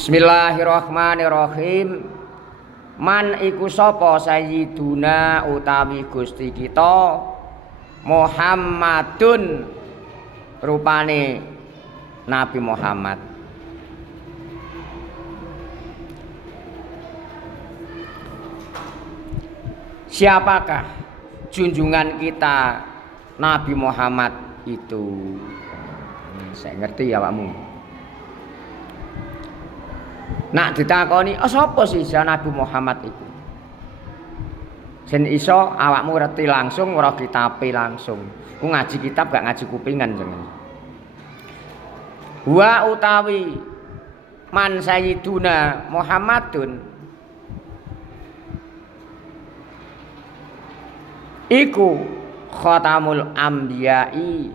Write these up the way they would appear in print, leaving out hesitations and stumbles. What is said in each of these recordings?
Bismillahirrahmanirrahim. Man iku sapa sayyiduna utawi Gusti kita Muhammadun, rupane Nabi Muhammad. Siapakah junjungan kita Nabi Muhammad itu? Saya ngerti ya awakmu. Nak ditakoni, sapa sih Nabi Muhammad itu? Sen iso awakmu ngerti langsung ora kitabe langsung. Ku ngaji kitab gak ngaji kupingan jeneng. Wa utawi man sayyiduna Muhammadun iku khatamul anbiya'i,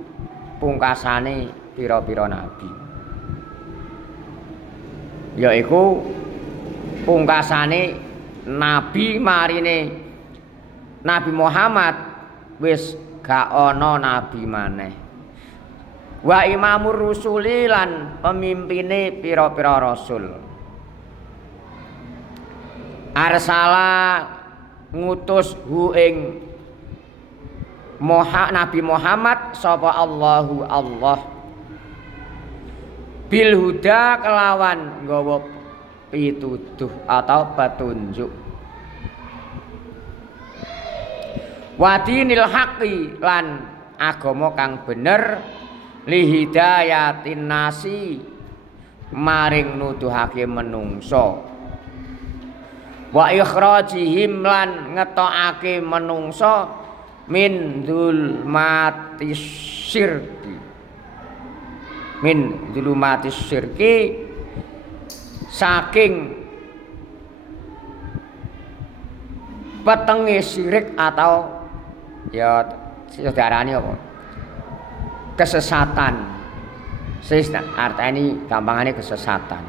pungkasane pira-pira nabi. Yaiku pungkasane nabi, marine Nabi Muhammad wis gak ana nabi maneh. Wa imamur rusuli, lan pemimpine pira-pira rasul. Arsala ngutus hu ing Nabi Muhammad sapa Allahu Allah bil huda, kelawan nggawa pituduh atau petunjuk, wa dinil haqqi, lan agama kang bener, li hidayatin nasi, maring nuduhake menungso, wa ikhrajihim, lan ngetokake menungso min dzulmatis syirki, min dzulumatis syirki, saking petenge syirik atau ya saudarane apa? Kesesatan. Artinya gampangane kesesatan.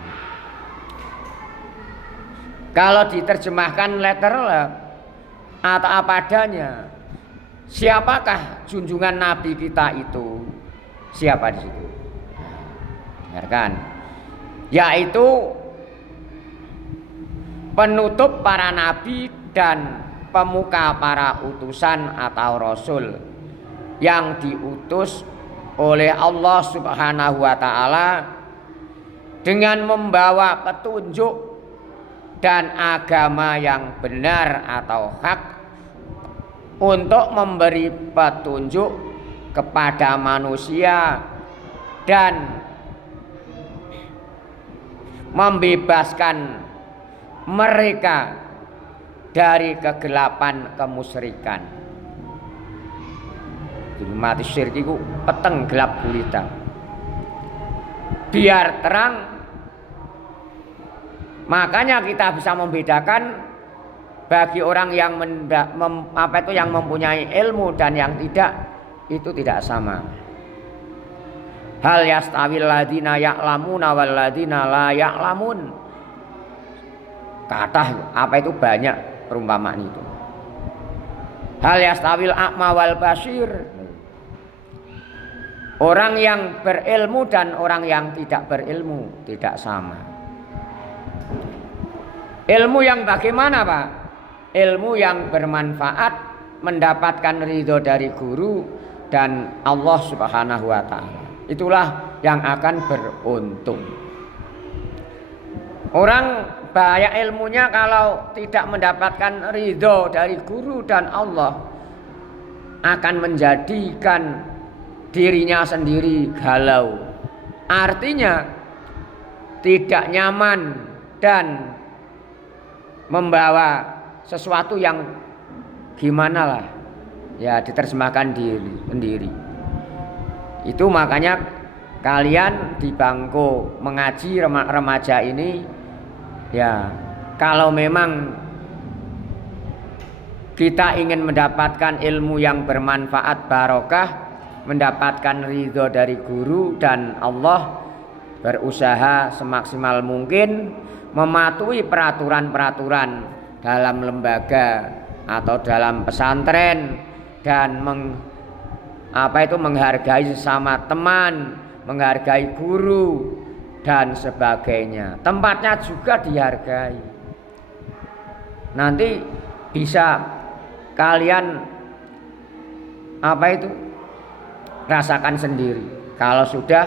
Kalau diterjemahkan literal atau apa adanya, siapakah junjungan Nabi kita itu? Siapa di situ? Dengarkan. Yaitu penutup para nabi dan pemuka para utusan atau rasul yang diutus oleh Allah Subhanahu wa taala dengan membawa petunjuk dan agama yang benar atau hak, untuk memberi petunjuk kepada manusia dan membebaskan mereka dari kegelapan kemusyrikan. Mati syirik itu peteng gelap gulita, biar terang. Makanya kita bisa membedakan bagi orang yang yang mempunyai ilmu dan yang tidak, itu tidak sama. Hal yastawil ladina ya'lamuna wal ladina la ya'lamun. Kata apa itu banyak perumpamaan itu. Hal yastawil a'ma wal basir. Orang yang berilmu dan orang yang tidak berilmu tidak sama. Ilmu yang bagaimana, Pak? Ilmu yang bermanfaat, mendapatkan ridho dari guru dan Allah Subhanahu wa taala. Itulah yang akan beruntung. Orang bahaya ilmunya kalau tidak mendapatkan ridho dari guru dan Allah, akan menjadikan dirinya sendiri galau. Artinya tidak nyaman dan membawa sesuatu yang gimana lah, ya diterjemahkan diri sendiri. Itu makanya kalian di bangku mengaji remaja ini, ya kalau memang kita ingin mendapatkan ilmu yang bermanfaat, barokah, mendapatkan ridho dari guru dan Allah, berusaha semaksimal mungkin mematuhi peraturan-peraturan dalam lembaga atau dalam pesantren dan menghargai sesama teman, menghargai guru, dan sebagainya. Tempatnya juga dihargai. Nanti bisa kalian rasakan sendiri kalau sudah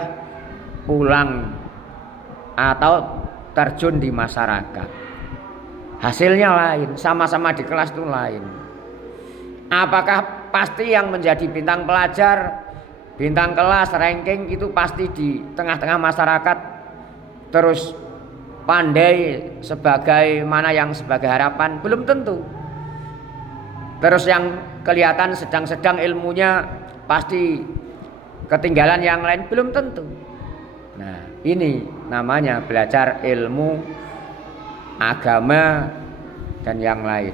pulang atau terjun di masyarakat. Hasilnya lain, sama-sama di kelas itu lain. Apakah pasti yang menjadi bintang pelajar, bintang kelas, ranking itu pasti di tengah-tengah masyarakat terus pandai sebagaimana yang sebagai harapan? Belum tentu. Terus yang kelihatan sedang-sedang ilmunya pasti ketinggalan yang lain? Belum tentu. Nah, ini namanya belajar ilmu agama dan yang lain.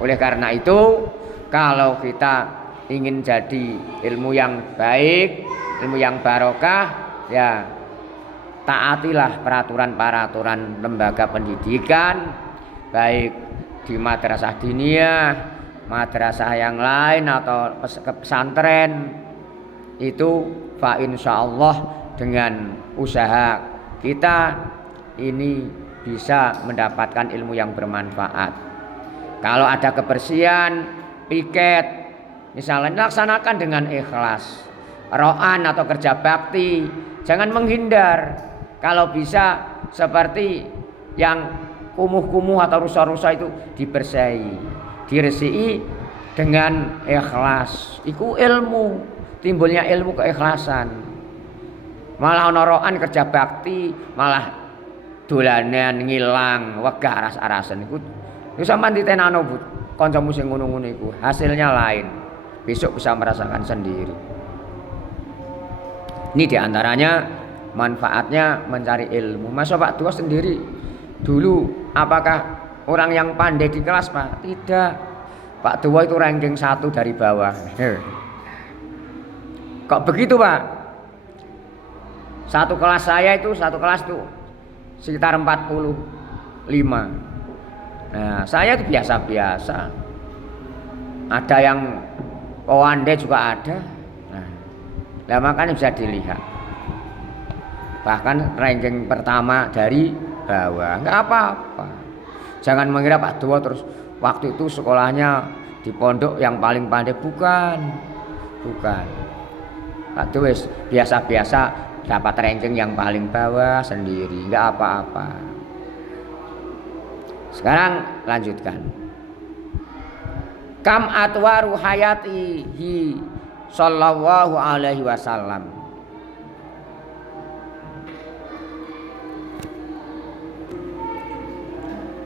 Oleh karena itu, kalau kita ingin jadi ilmu yang baik, ilmu yang barokah, ya taatilah peraturan-peraturan lembaga pendidikan, baik di madrasah diniyah, madrasah yang lain atau pesantren. Itu fa insyaallah dengan usaha kita ini bisa mendapatkan ilmu yang bermanfaat. Kalau ada kebersihan, piket, misalnya laksanakan dengan ikhlas. Ro'an atau kerja bakti, jangan menghindar. Kalau bisa seperti yang kumuh-kumuh atau rusa-rusa itu dibersihi, diresiki dengan ikhlas. Iku ilmu, timbulnya ilmu keikhlasan. Malah ro'an kerja bakti, malah dolanan ngilang, wegah aras-arasen iku. Iku sampean ditenano Bu, kancamu sing ngono-ngono iku, hasilnya lain. Besok bisa merasakan sendiri. Ini diantaranya manfaatnya mencari ilmu. Masa Pak Tua sendiri dulu apakah orang yang pandai di kelas Pak? Tidak. Pak Tua itu ranking 1 dari bawah. Kok begitu Pak? Satu kelas itu sekitar 45. Nah, saya itu biasa-biasa. Ada yang pandai juga ada. Nah, makanya bisa dilihat. Bahkan ranking pertama dari bawah, nggak apa-apa. Jangan mengira Pak Tua terus waktu itu sekolahnya di pondok yang paling pandai, bukan. Pak Tua biasa-biasa dapat ranking yang paling bawah sendiri, nggak apa-apa. Sekarang lanjutkan. Kam atwaru hayatihi sallallahu alaihi wasallam.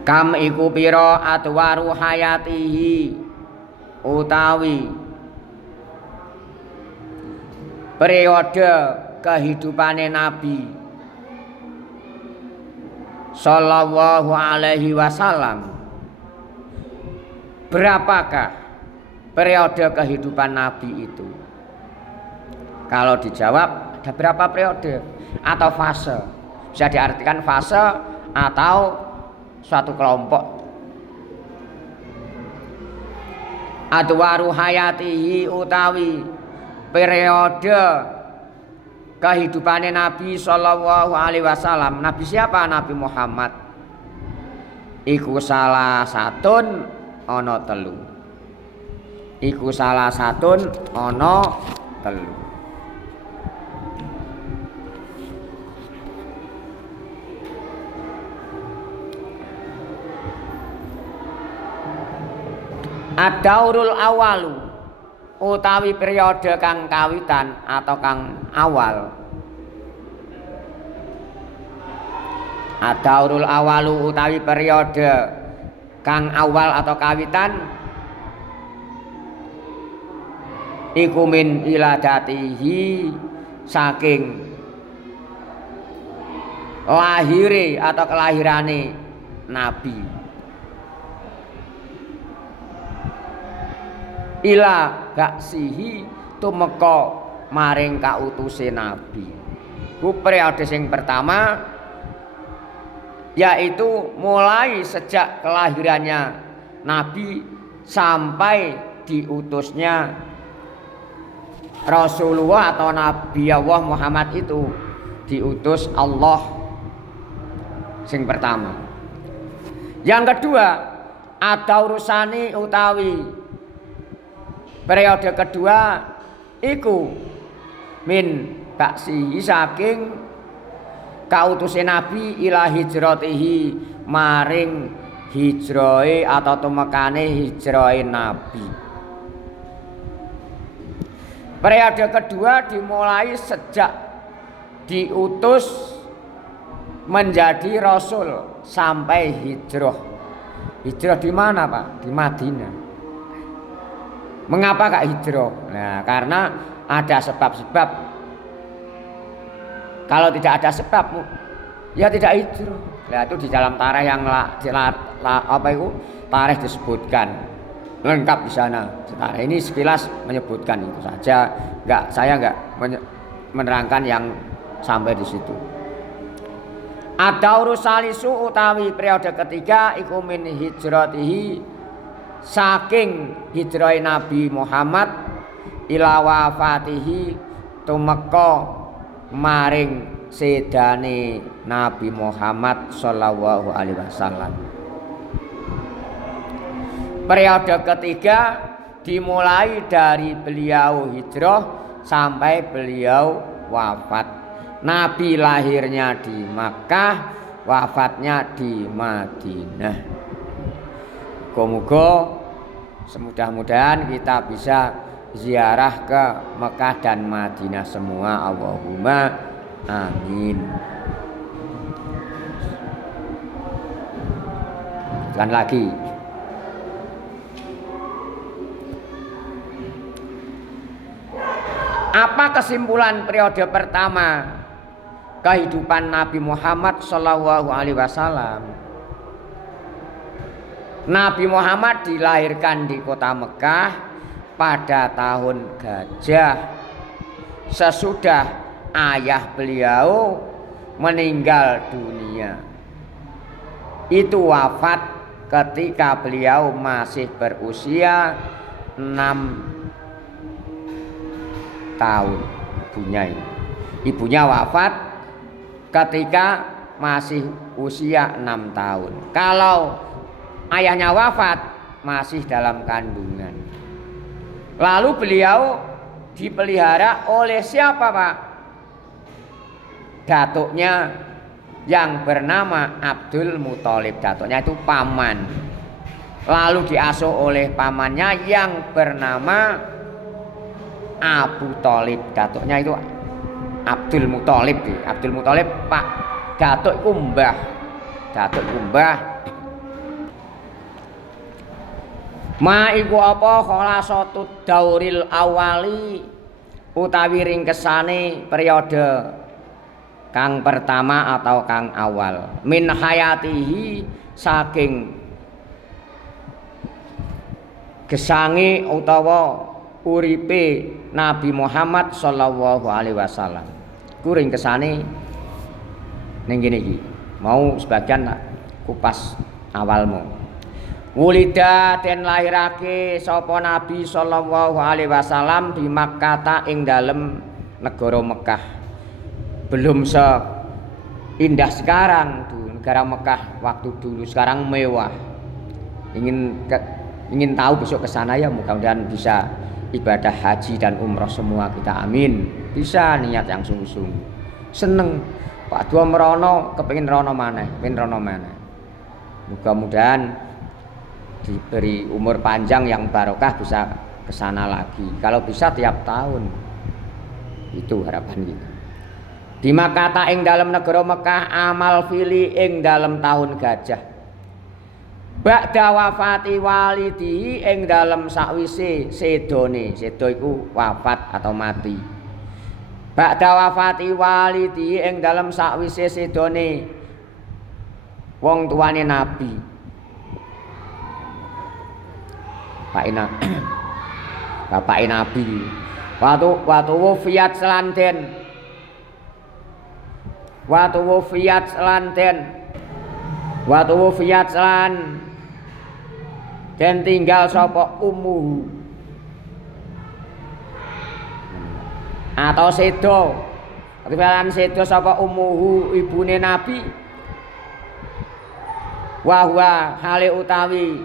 Kam iku pira atwaru hayatihi utawi periode kehidupane Nabi sallallahu alaihi wasallam. Berapakah periode kehidupan Nabi itu? Kalau dijawab ada berapa periode atau fase? Bisa diartikan fase atau suatu kelompok. Adwaru hayatihi utawi periode kehidupannya Nabi sallallahu alaihi wasallam. Nabi siapa? Nabi Muhammad. Iku salah satun ana telu. Iku salah satun ana telu. Ad-daurul awalu utawi periode kang kawitan atau kang awal. Ad-daurul awalu utawi periode kang awal atau kawitan iku min iladatihi saking lahire atau kelahirane Nabi. Ila baksihi tumeka maring kautuse Nabi. Ku periode sing pertama yaitu mulai sejak kelahirannya Nabi sampai diutusnya Rasulullah atau Nabi Allah Muhammad itu diutus Allah sing pertama. Yang kedua, ada urusane utawi periode kedua iku min baksi saking kautuse Nabi ila hijratihi maring hijrahe atau tumekane hijrahe Nabi. Periode kedua dimulai sejak diutus menjadi rasul sampai hijrah. Hijrah di mana, Pak? Di Madinah. Mengapa kak hijrah? Nah, karena ada sebab-sebab. Kalau tidak ada sebab, ya tidak hijrah. Nah, itu di dalam tarikh yang tarikh disebutkan lengkap di sana. Sekarang ini sekilas menyebutkan itu saja. Saya enggak menerangkan yang sampai di situ. Ada urusalisu utawi periode ketiga iku min hijratihi saking hijrah Nabi Muhammad ila wafatihi tumeka maring sedane Nabi Muhammad sallallahu alaihi wasallam. Periode ketiga dimulai dari beliau hijrah sampai beliau wafat. Nabi lahirnya di Makkah, wafatnya di Madinah. Muga-muga semudah-mudahan kita bisa ziarah ke Mekah dan Madinah semua. Allahumma amin. Dan lagi apa kesimpulan periode pertama kehidupan Nabi Muhammad sallallahu alaihi wasallam? Nabi Muhammad dilahirkan di kota Mekah pada tahun Gajah sesudah ayah beliau meninggal dunia. Itu wafat ketika beliau masih berusia 6 tahun. Ibunya wafat ketika masih usia 6 tahun. Kalau ayahnya wafat masih dalam kandungan. Lalu beliau dipelihara oleh siapa, Pak? Datuknya yang bernama Abdul Muthalib. Datuknya itu paman. Lalu diasuh oleh pamannya yang bernama Abu Thalib. Datuknya itu Abdul Muthalib. Abdul Muthalib Pak Datuk Kumbah. Datuk Kumbah. Ma iku apa khalasatut dauril awali utawi ringkesane periode kang pertama atau kang awal min hayatihi saking gesange utawa uripe Nabi Muhammad sallallahu alaihi wasallam. Kuring kesane ning ngene iki. Mau sebagian tak kupas awalmu. Wulida den lahirake sapa Nabi sallallahu alaihi wasallam di Makkah ing dalem negara Mekah. Belum seindah sekarang tuh negara Mekah waktu dulu, sekarang mewah. Ingin tahu besok ke sana ya, mudah-mudahan bisa ibadah haji dan umroh semua kita, amin. Bisa niat yang sungguh-sungguh. Seneng Pak Dua merono kepengin rono maneh, pengen rono maneh. Mudah-mudahan diberi umur panjang yang barokah bisa ke sana lagi. Kalau bisa tiap tahun. Itu harapan kita. Di Makkah ing dalam negara Mekah amal fili ing dalam tahun Gajah. Ba'da wafati walidi ing dalam sakwise sedone. Sedo iku wafat atau mati. Ba'da wafati walidi ing dalam sakwise sedone wong tuane Nabi. Bapak Nabi. Watu wafiyat selanten. Watu wafiyat selan dan tinggal sapa umuhu atau sedo Riwalan sedo sapa ummuhu ibune Nabi wa huwa hale utawi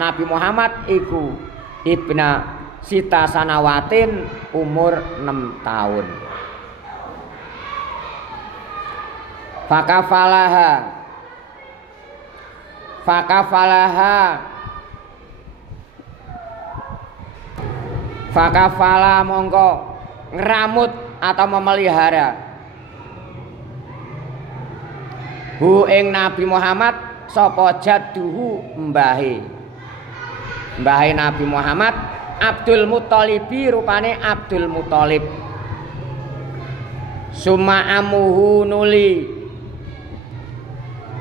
Nabi Muhammad iku ibna sita sanawatin umur 6 tahun. Fakafala mongko ngeramut atau memelihara hu ing Nabi Muhammad sapa jadduhu mbahe Nabi Muhammad Abdul Muttalibi rupane Abdul Muthalib summa amuhu nuli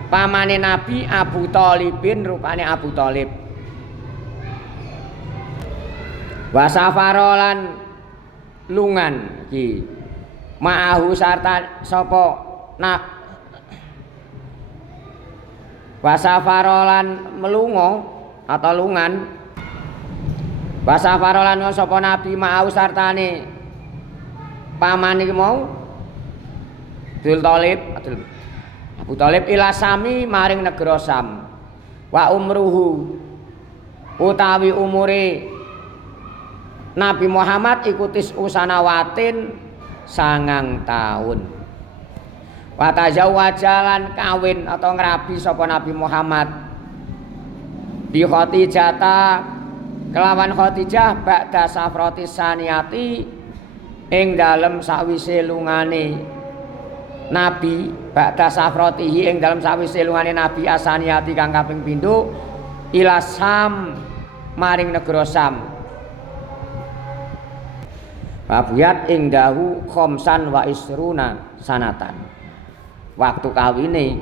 pamane Nabi Abu Thalibin rupane Abu Thalib wasafarolan lungan iki ma'ahu sarta sapa wasafarolan melungo atau lungan wasafarolan sapa Nabi ma'ahu sartane paman iki mau Abu Thalib ila Sami maring negara Sam wa umruhu utawi umure Nabi Muhammad ikutis usanawatin 9 tahun. Wa tazawwajalan kawin atau ngrabi sapa Nabi Muhammad bi Khadijah kelawan Khadijah ba'da safrati saniyati ing dalem sawise lungane Nabi ba'da safratihi ing dalem sawise lungane Nabi asaniyati kang kaping pindho ila Sam maring negara Sam. Babiyat ing dahu khamsan wa isruna sanatan. Waktu kawine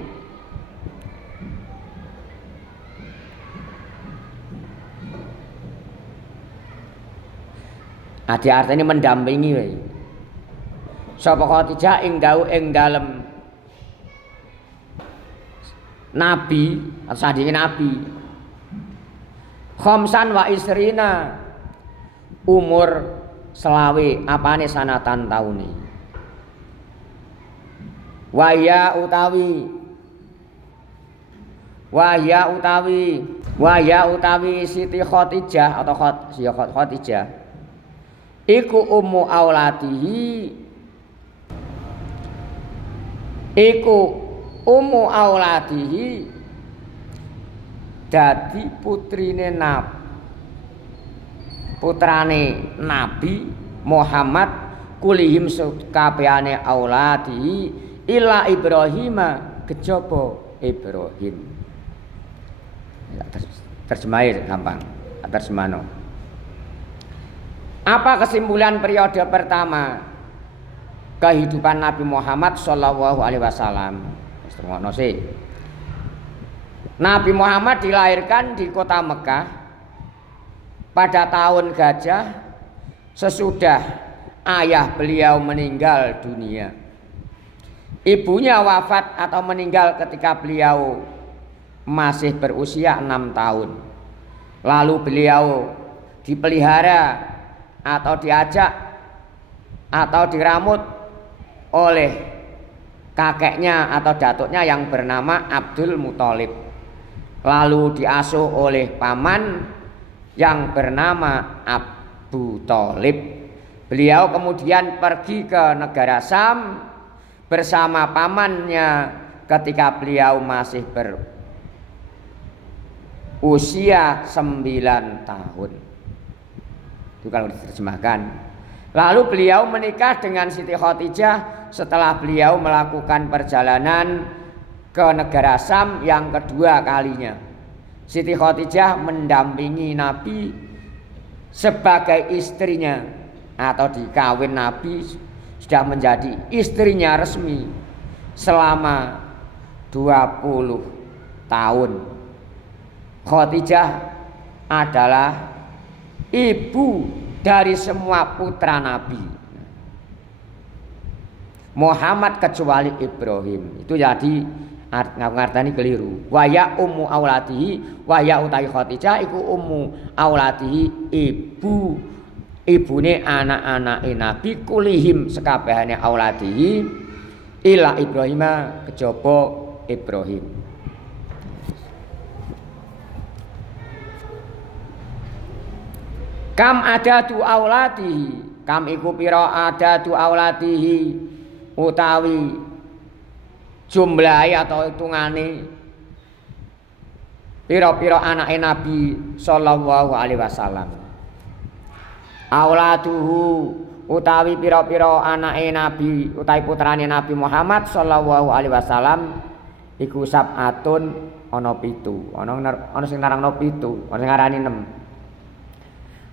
adi artine mendampingi wae. Sapa Khadijah ing dahu ing dalem Nabi atau sadiki Nabi khamsan wa isrina umur selawe apane sanatan taune wahya utawi Siti Khadijah atau Khadijah iku ummu auladihi dadi putrine putrane Nabi Muhammad kulihim sakabehane auladi ila Ibrahim kejaba Ibrahim. Terjemahe gampang, terjemahno. Apa kesimpulan periode pertama kehidupan Nabi Muhammad sallallahu alaihi wasallam? Ngono sih. Nabi Muhammad dilahirkan di kota Mekah pada tahun gajah sesudah ayah beliau meninggal dunia. Ibunya wafat atau meninggal ketika beliau masih berusia 6 tahun. Lalu beliau dipelihara atau diajak atau diramut oleh kakeknya atau datuknya yang bernama Abdul Muthalib. Lalu diasuh oleh paman yang bernama Abu Thalib. Beliau kemudian pergi ke negara Sam bersama pamannya ketika beliau masih berusia 9 tahun. Itu kalau diterjemahkan. Lalu beliau menikah dengan Siti Khadijah setelah beliau melakukan perjalanan ke negara Sam yang kedua kalinya. Siti Khadijah mendampingi Nabi sebagai istrinya atau dikawin Nabi sudah menjadi istrinya resmi selama 20 tahun. Khadijah adalah ibu dari semua putra Nabi Muhammad kecuali Ibrahim. Itu jadi ngartani keliru. Waya ummu auladihi waya utawi Khadijah iku ummu auladihi ibu ibune anak-anake Nabi kulihim sekabehane auladihi ila Ibrahim kejaba Ibrahim. Kam adatu auladihi, kam iku pira adatu auladihi utawi jumlahe atau hitungane pira-pira anake Nabi sallallahu alaihi wasallam. Auladuhu utawi pira-pira anake Nabi utawi putrane Nabi Muhammad sallallahu alaihi wasallam iku sab'atun ana 7. Ana sing narangno 7, ana sing ngarani 6.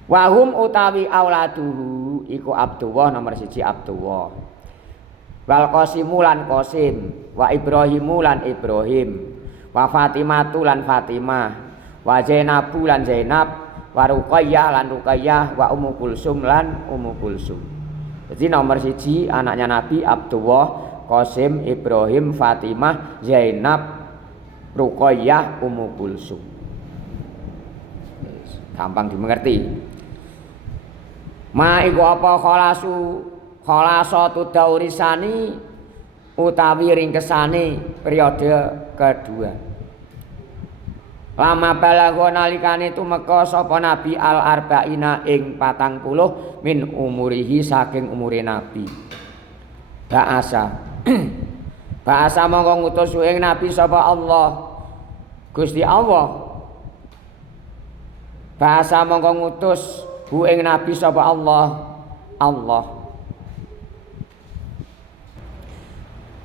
Wahum utawi auladuhu iku Abdullah nomor 1 Abdullah. Wal Qasimu lan Qasim, wa Ibrahimu lan Ibrahim, wa Fatimatu lan Fatimah, wa Zainabu lan Zainab, wa Ruqayyah lan Ruqayyah, wa Ummu Kulsum lan Ummu Kulsum. Jadi nomor 1 anaknya Nabi Abdullah, Qasim, Ibrahim, Fatimah, Zainab, Ruqayyah, Ummu Kulsum. Gampang dimengerti. Ma iku apa khalasatu daurisani utawi ringkesane periode kedua. Lama balagha nalikane tumeka sapa Nabi al arba'ina ing 40 min umurihi saking umure Nabi. Ba'asa. Ba'asa mongko ngutus ing Nabi sapa Allah. Gusti Allah. Ba'asa mongko ngutus hu ing Nabi sapa Allah.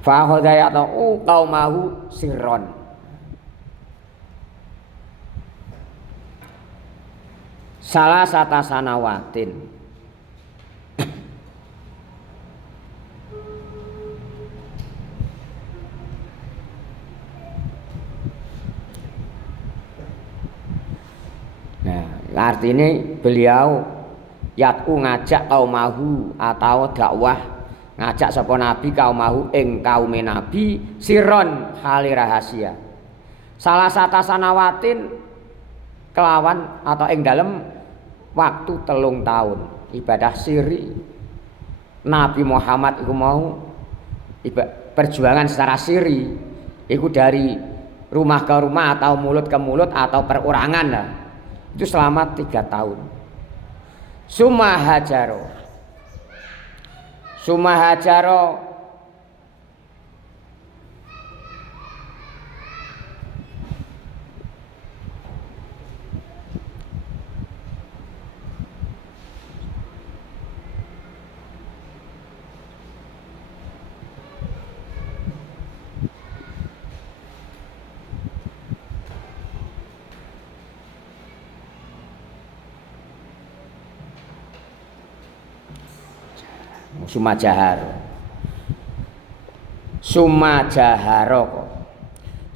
Fa hadayatu qaumahu sirron. Salah sata sanawatin. Nah, artinya beliau yatku ngajak kaumahu atau dakwah ngajak sapa nabi kaumahu ing kaume nabi siron hali rahasia. Salah sata sanawatin kelawan atau ing dalem waktu 3 tahun ibadah siri Nabi Muhammad iku mau perjuangan secara siri iku dari rumah ke rumah atau mulut ke mulut atau perorangan lah. Itu selama 3 tahun. Summa hajaro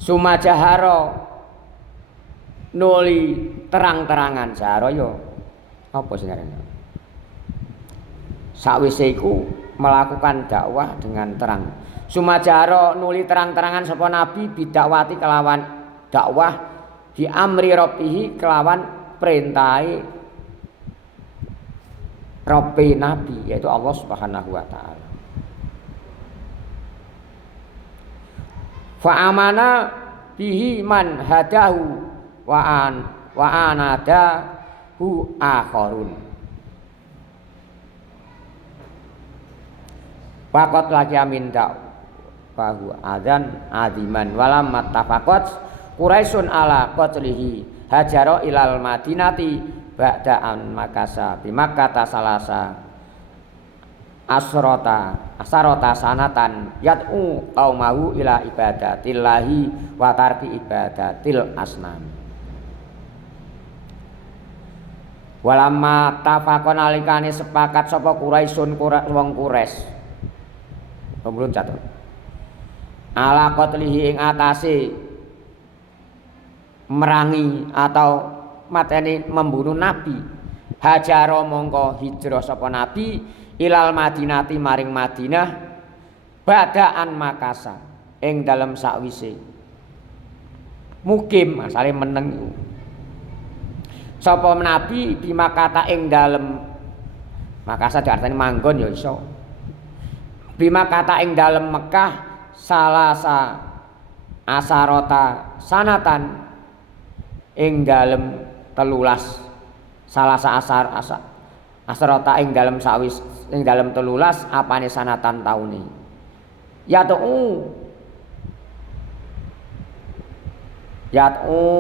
Sumajaharo nuli terang-terangan jaharo yo apa sing arene sakwise iku melakukan dakwah dengan terang. Sumajaharo nuli terang-terangan sapa nabi bidakwati kelawan dakwah di amri rabbihi kelawan perintahe Rabbi Nabi yaitu Allah Subhanahu wa taala. Fa amana bihi man hadahu wa anadahu akharun. Faqat laki amin bahu adzan adiman walam mattafaqat Quraisyun ala qatlihi hajara ilal madinati ba'da'an makasa bimakkata salasa asrota sanatan yad'u qaumahu ila ibadatillahi wa tarki ibadatil asnam. Walamma tafaqon alikane sepakat sapa Quraisyun wong Quraisy pemberontak ala qatlihi ing atase merangi atau mateni membunuh nabi hajaro mongko hijrah sapa nabi ilal madinati maring Madinah badaan makasa ing dalem sakwise mukim asale meneng sapa nabi bimakata ing dalem Makasa diartani manggon ya iso. Bima kata ing dalem Mekah salasa asarota sanatan ing dalem 13 salasa asarota ing dalem sawis ing dalem 13 apane sanatan taune. Yat'u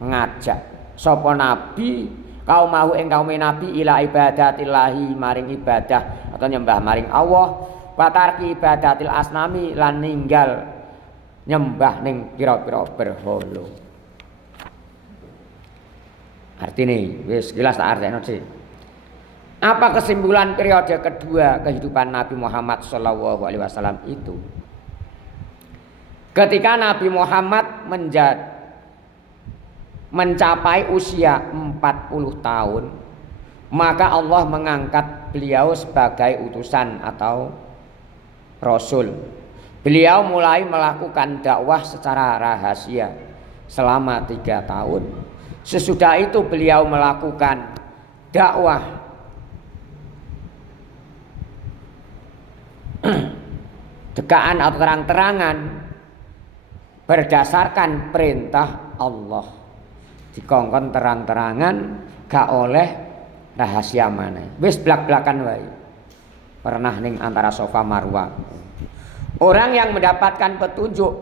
ngajak sapa nabi kaum mahu ing kaum nabi ila ibadatillahi maring ibadah atau nyembah maring Allah wa tarki ibadatil asnami lan ninggal nyembah ning pira-pira berhala. Artine wis jelas tak artekno sih. Apa kesimpulan periode kedua kehidupan Nabi Muhammad sallallahu alaihi wasallam itu? Ketika Nabi Muhammad mencapai usia 40 tahun, maka Allah mengangkat beliau sebagai utusan atau rasul. Beliau mulai melakukan dakwah secara rahasia selama 3 tahun. Sesudah itu beliau melakukan dakwah dekaan atau terang-terangan berdasarkan perintah Allah. Dikongkon terang-terangan gak oleh rahasia mana. Wis blak-blakan wae. Pernah ning antara Safa Marwah. Orang yang mendapatkan petunjuk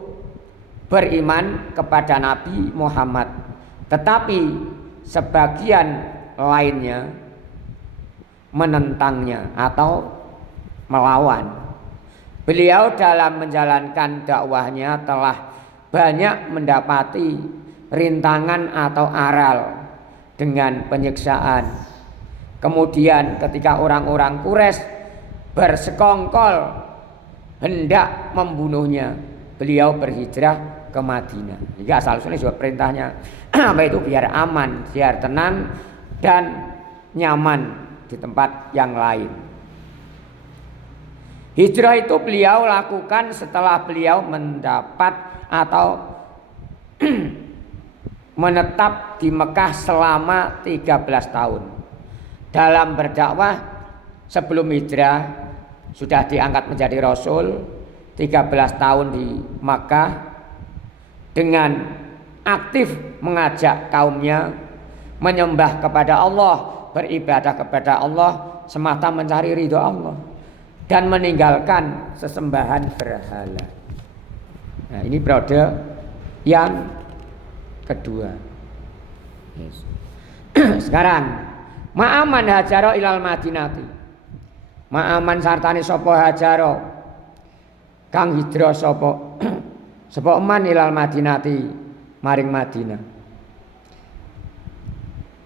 beriman kepada Nabi Muhammad, tetapi sebagian lainnya menentangnya atau melawan. Beliau dalam menjalankan dakwahnya telah banyak mendapati rintangan atau aral dengan penyiksaan. Kemudian ketika orang-orang Quraisy bersekongkol hendak membunuhnya, beliau berhijrah ke Madinah. Jadi asal usulnya juga perintahnya apa itu biar aman, biar tenang dan nyaman di tempat yang lain. Hijrah itu beliau lakukan setelah beliau mendapat atau menetap di Mekah selama 13 tahun. Dalam berdakwah sebelum hijrah sudah diangkat menjadi rasul, 13 tahun di Makkah dengan aktif mengajak kaumnya menyembah kepada Allah, beribadah kepada Allah semata mencari ridho Allah dan meninggalkan sesembahan berhala. Nah, ini periode yang kedua. Yes. Sekarang ma'aman hajaro ilal madinati. Ma'aman sartane sapa hajaro kang hijrah sapa sapa man ilal madinati maring Madinah.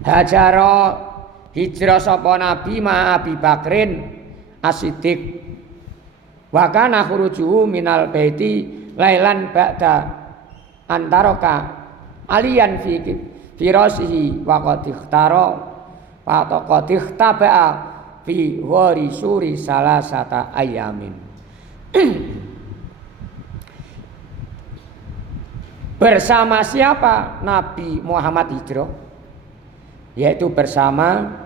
Hajaro hijrah sapa nabi ma Abi Bakrin As-Siddiq wa kana khurujuhu minal baiti lailan ba'da antaraka aliyan fi firasihi wa qad ikhtara wa qad ikhtaba'a fi wari suri salasata ayamin. Bersama siapa Nabi Muhammad hijrah? Yaitu bersama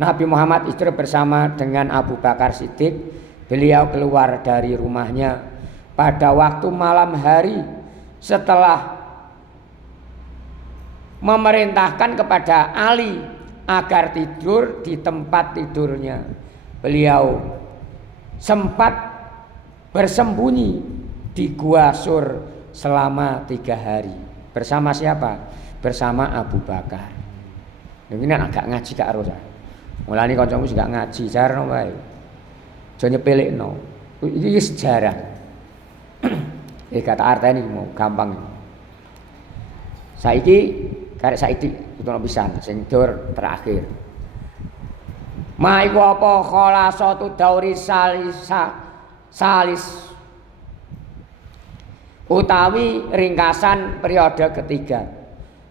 Nabi Muhammad hijrah bersama dengan Abu Bakar Siddiq. Beliau keluar dari rumahnya pada waktu malam hari setelah memerintahkan kepada Ali agar tidur di tempat tidurnya. Beliau sempat bersembunyi di Gua Sur selama 3 hari. Bersama siapa? Bersama Abu Bakar. Ini agak ngaji gak harus. Mulane kancamu juga ngaji, jarno wae. Aja nyepelekno. Iki sejarah. Kata artine mau gampang. Saiki karek saiki kudu pisan sing dur terakhir. Ma iku apa khalasatu dauri salis utawi ringkasan periode ketiga.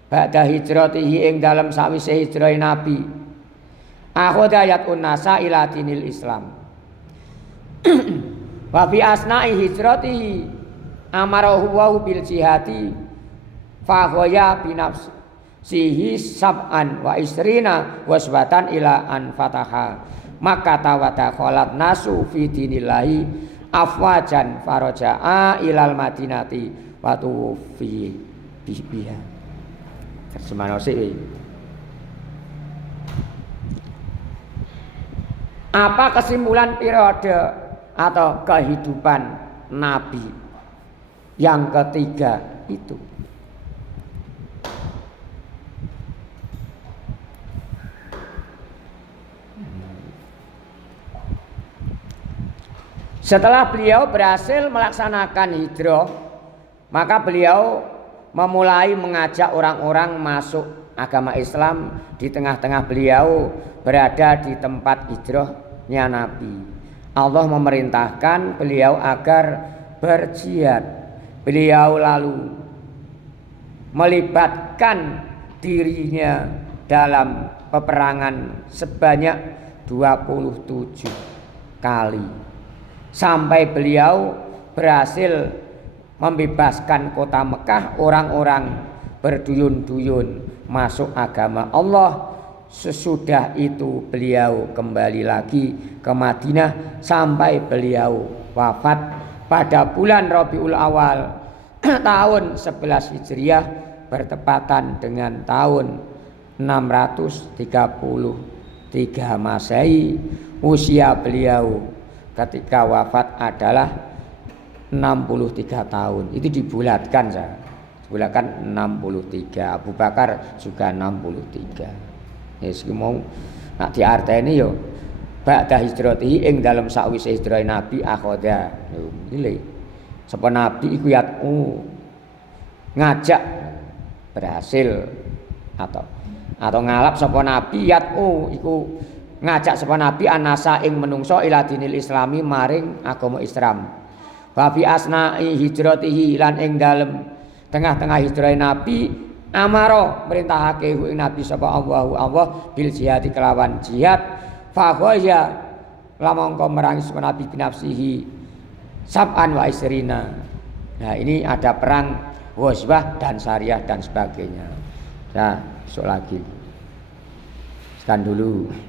Ba'da hijratihi ing dalam sawise hijrah Nabi. Akhudayat unnasa ila dinil Islam. Wa fi asna'i hijratihi amarahu wa bil jihadi fa ghaya bi nafsihi sab'an wa isrina wasbatan ila an fataha Makkah wa dakhalat nasu fi dinillahi afwajan faraja'a ilal madinati wa tufi biha. Terjemahan sih. Apa kesimpulan periode atau kehidupan Nabi yang ketiga itu? Setelah beliau berhasil melaksanakan hijrah, maka beliau memulai mengajak orang-orang masuk agama Islam. Di tengah-tengah beliau berada di tempat hijrahnya Nabi. Allah memerintahkan beliau agar berjihad. Beliau lalu melibatkan dirinya dalam peperangan sebanyak 27 kali. Sampai beliau berhasil membebaskan kota Mekah, orang-orang berduyun-duyun masuk agama Allah. Sesudah itu beliau kembali lagi ke Madinah sampai beliau wafat pada bulan Rabiul Awal tahun 11 Hijriah bertepatan dengan tahun 633 Masehi. Usia beliau ketika wafat adalah 63 tahun. Itu dibulatkan saya. Dibulatkan 63. Abu Bakar juga 63. Ya sing mau nak diarteni yo ba'da hijratihi ing dalem sakwise hijrah Nabi akhoda. Nilai. Sapa Nabi iku ngajak berhasil atau ngalap sapa Nabi iku ngajak sapa Nabi anasa ing menungso ila dinil islami maring agama Islam. Wa fi asna'i hijratihi lan ing dalem tengah-tengah hijrah Nabi amaro merintahake ing Nabi sapa Allah bil jihad kelawan jihad fa ghaza lamangka merangi sapa Nabi binafsihi sab'an wa isrina. Nah, ini ada perang Ghazwah dan Sariyah dan sebagainya. Nah, besok lagi. Sekian dulu.